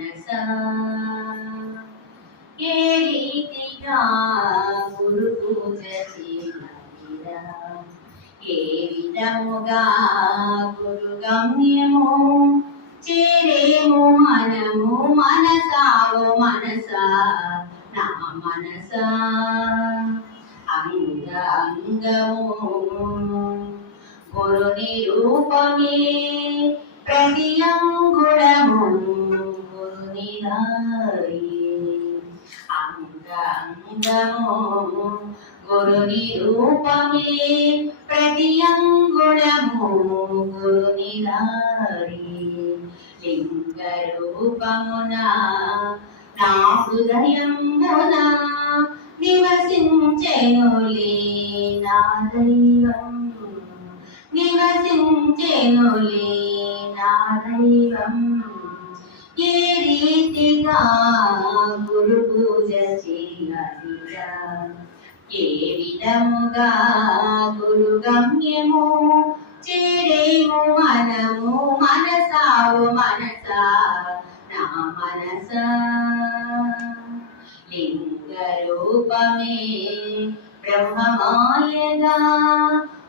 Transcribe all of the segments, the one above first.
మనసా. ఏ రీతిగా గురు పూజ చేయాలిరా? ఏ విధముగా గురు గమ్యము చేరేము మనము మనసావో మనసా? నా మనసా. అంగ అంగము గురుని రూపమే ప్రతి అంగుళము. అంగము గురుని రూపమే ప్రతి అంగుళము గురుని లింగ రూపమున నా హృదయమున నివసించెనులే నా దైవం నివసించెనులే నా దైవం ఏ గురు పూజ చేయాలిరా ఏ విధముగా గురు గమ్యము చేరేము మనము మనసావు మనసా. నా మనసా లింగ రూపమే బ్రహ్మమాయగా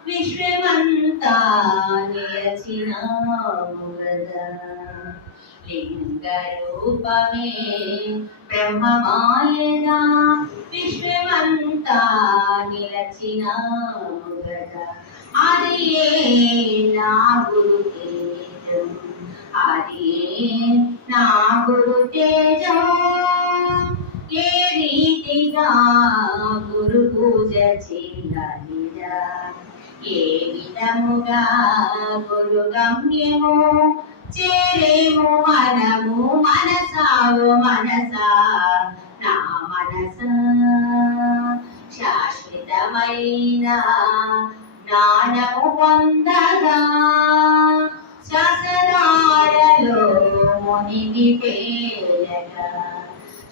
విశ్వమంతా నిలచినావు గదా లింగ బ్రహ్మమాయగా విశ్వమంతా నిలచినావు గదా అది ఏ నా గురు తేజం అది ఏ నా గురు తేజం ఏ రీతిగా గురు పూజ చేయాలిరా ఏ విధముగా గురు గమ్యము చేరేము మనము మనసావు మనసా నా మనస. శాశ్వతమైన జ్ఞానము పొందగా శాసనాలలో మునిగి తేలగా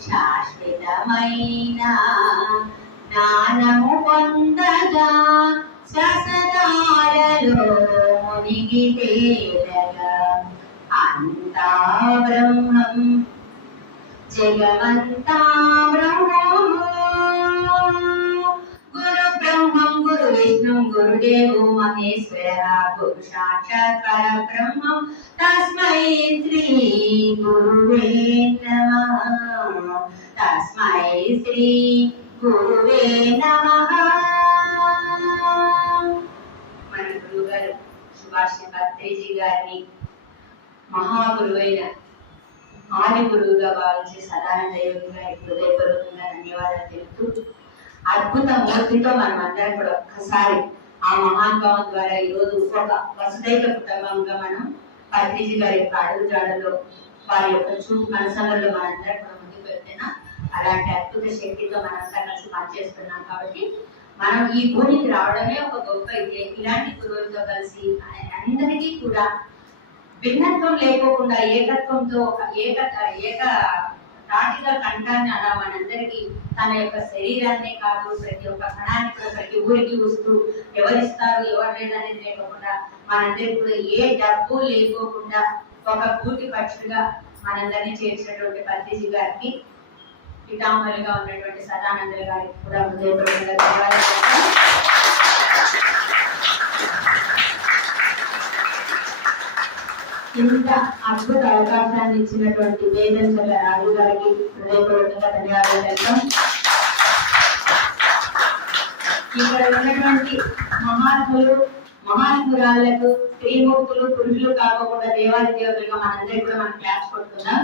శాశ్వతమైన జ్ఞానము పొందగా శాసనాలలో మునిగి తేలగా అంతా బ్రహ్మం జగమంతా బ్రహ్మము గురు బ్రహ్మం గురు విష్ణు మహేశ్వర గురు సాక్షాత్ పరబ్రహ్మం. తస్మై శ్రీ గురువే నమ. తస్మై శ్రీ గురువే నమ. సుభాష్ పత్రిజీ గారిని మహాగురువైన ఆది గురువుగా భావించి సదానంద యోగి గారికి హృదయపూర్వకంగా ధన్యవాదాలు తెలుపుతూ అద్భుత మూర్తితో మనం అందరం కూడా ఒక్కసారి ఆ మహానుభావం ద్వారా ఈరోజు ఒక వసుదైక కుటుంబంగా మనం పత్రిజీ గారి యొక్క అడుగు జాడలో వారి యొక్క చూపు కనసంలో మనందరం కూడా ముందుకు వెళ్తేనా అలాంటి అద్భుత శక్తితో మనంతా కలిసి పనిచేస్తున్నాం కాబట్టి మనం ఈ భూమికి రావడమే ఒక గొప్ప ఇదే ఇలాంటి గురువులతో కలిసి అందరికీ కూడా భిన్నత్వం లేకోకుండా ఏకత్వంతో ఒక ఏక ఏక నాటిగా కంఠాన్ని అలా మనందరికీ తన యొక్క శరీరాన్నే కాదు ప్రతి ఒక్క కణాన్ని కూడా ప్రతి ఊరికి వస్తూ ఎవరిస్తారు ఎవరు లేదనేది లేకుండా మనందరికీ కూడా ఏ డబ్బు లేకోకుండా ఒక కూటి పక్షులుగా మనందరినీ చేర్చినటువంటి పత్రిజీ గారికి పితామహులుగా ఉన్నటువంటి సదానంద గారికి కూడా హృదయపూర్వకంగా ధన్యవాదాలు. ఇంత అద్భుత అవకాశాన్ని ఇచ్చినటువంటి వేదంచల రాజు గారికి హృదయపూర్వకంగా ధన్యవాదాలు చెప్తాం ఇక్కడ ఉన్నటువంటి మహాత్ములు మహాత్మురాలకు స్త్రీమూర్తులు పురుషులు కాకుండా దేవాది దేవతలుగా మనందరికీ కూడా మనం క్లాస్ కొడుతున్నాం.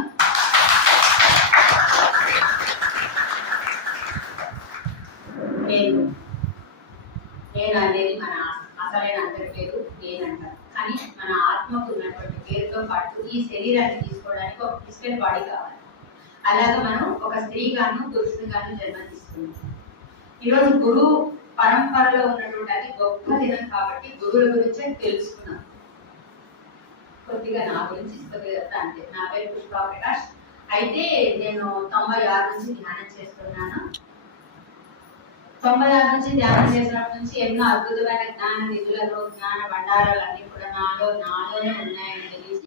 పెయిన్ అంటారు కానీ మన ఆత్మకు ఉన్నటువంటి పేరుతో పాటు ఈ శరీరాన్ని తీసుకోవడానికి ఒక ఫిజికల్ బాడీ కావాలి. అలాగే మనం ఒక స్త్రీగాను పురుషుడిగాను జన్మ తీసుకున్నాం ఈరోజు గురువు పరంపరలో ఉన్నటువంటి అది గొప్ప దినం కాబట్టి గురువుల గురించే తెలుసుకున్నాం. కొద్దిగా నా గురించి అంతే. నా పేరు పుష్ప ప్రకాష్. అయితే నేను తొంభై ఆరు నుంచి ధ్యానం చేస్తున్నాను. తొంభై ఆరు నుంచి ధ్యానం చేసినప్పటి నుంచి ఎన్నో అద్భుతమైన జ్ఞాన నిధులను జ్ఞాన భండారాలు అన్ని కూడా నాలో నాలోనే ఉన్నాయని తెలిసి